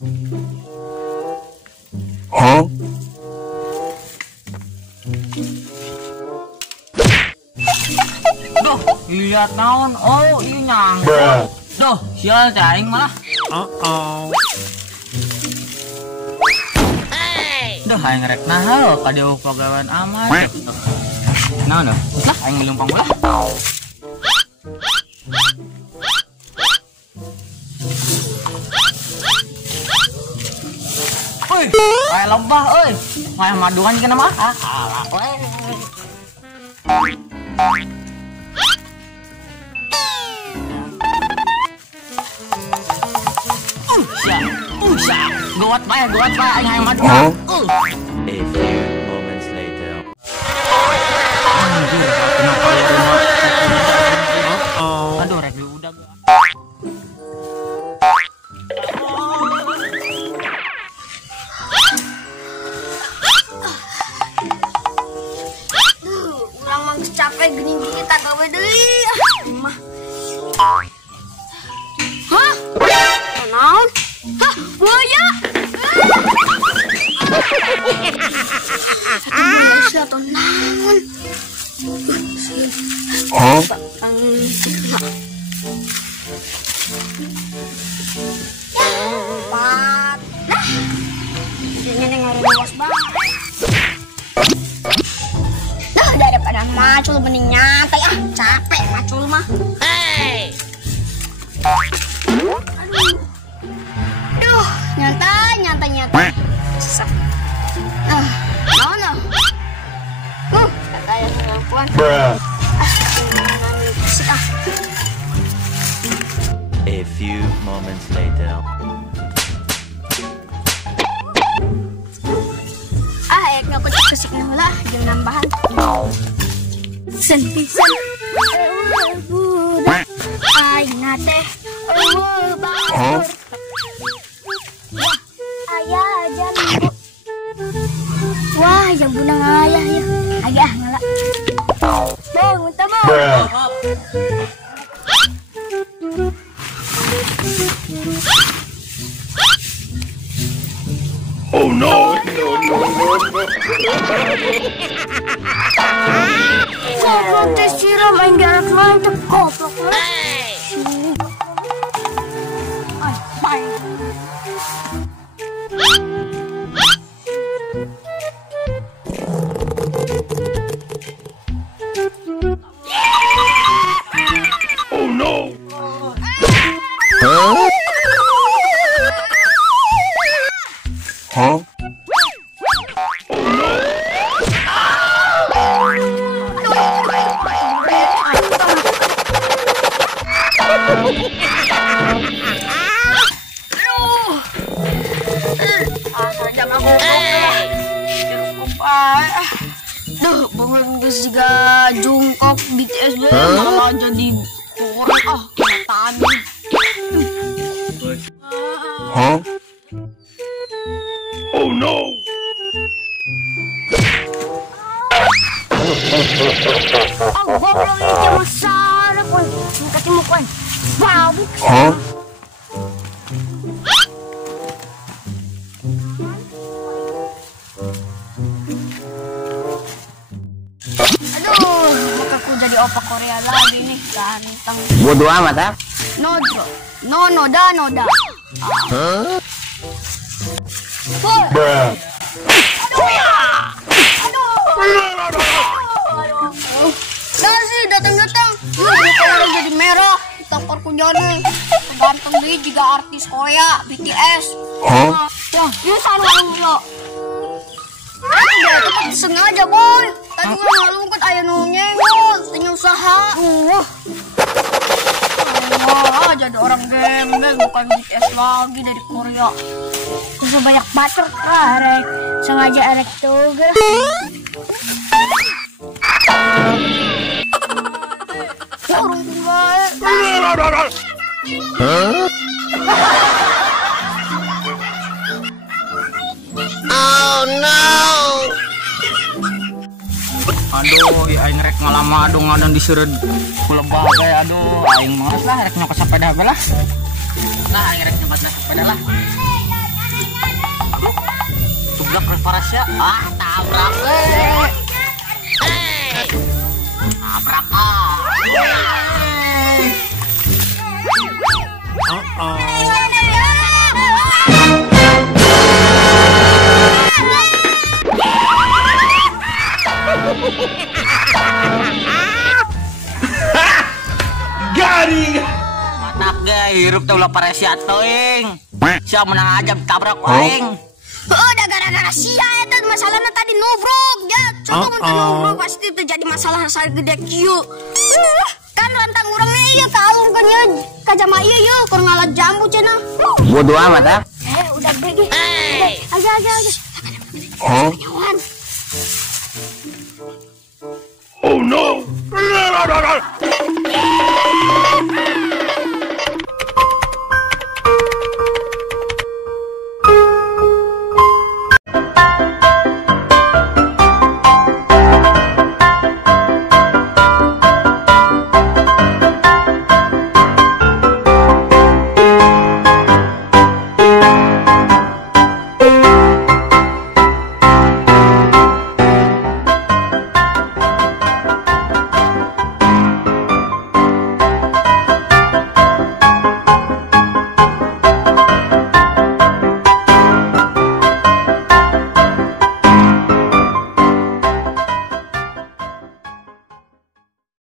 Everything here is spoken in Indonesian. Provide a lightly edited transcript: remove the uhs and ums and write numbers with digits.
Hah? Duh, lihat naon. Oh, ieu nyang. Duh, sial teh aing malah. Duh, aing rek naheul ka dieu pagawean amat. Naon duh? Lah aing melumpang ulah. Euy, aya lebah euy. Maya maduan kana mah. Alah we. Gawat pa aing hayang madu. Huh? A few moments later. Aduh, rek udah. Ulang mah capek gini-gini tak gawe deui. Mah. Hah? Naon? Hah, buaya. Satu naon? Hah? Empat. Nah. Jadinya ngaruh banget. Nah, daripada macul mending nyantai capek macul mah. Hey! Duh, nyantai. Susah. Naon? Kata ya pengakuan. A few moments later. Ek ngakut kesik lah jeung nambahan. Sen-pisan. Budak aing teh Hah? ayah aja ibu. Wah, yang bunang ayah ya. Ayah ngalah. Bang, muntah bang. Oh no! Kalau teh siram main garak main teh goblok. Ay, bye. Oh no! Huh? Huh? Duh, bangun geus siga jungkok BTS we malah jadi kurang kenyataan. Huh? Oh no! Gua belum ini masalah kon. Ketemu kon. Babu. Huh? Aduh, mukaku jadi opa Korea lagi nih, ganteng. Bodo amat ah. Noda. Noda. Huh? Full. Bruh. Sih datang. Muka jadi merah. Tamporku jadi ganteng dia juga artis Korea BTS. Huh? Wah, dia sarung lo. Itu sengaja boy. Tadi gua malu kan ayah nyenggol, tanya usaha. Wah, jadi orang gembel bukan BTS lagi dari Korea. Bisa banyak bater karek, sengaja erek tuh guys. Orang tinggal. Huh? Oh no! Aduh, aing rek ngalama aduh ngadon diseureud ku lebah bae aduh aing males lah rek nyokot sepeda bae lah. Nah, aing rek nyobatna sepeda lah. Tublak reparasya. Tabrak. Tabrak. Garing. Manak gay, hirup tau lah paresya toing. Siapa menang aja tabrak aing. Udah gara-gara sia itu masalahnya tadi nubruk ya. Coba mentang nubruk pasti itu jadi masalah saya gede kieu. Kan rantang urangnya iya kaung kan ya. Kajama iya ya kur ngalat jambu cenah. Bodoh amat ah. Udah gede. Aja. Oh no.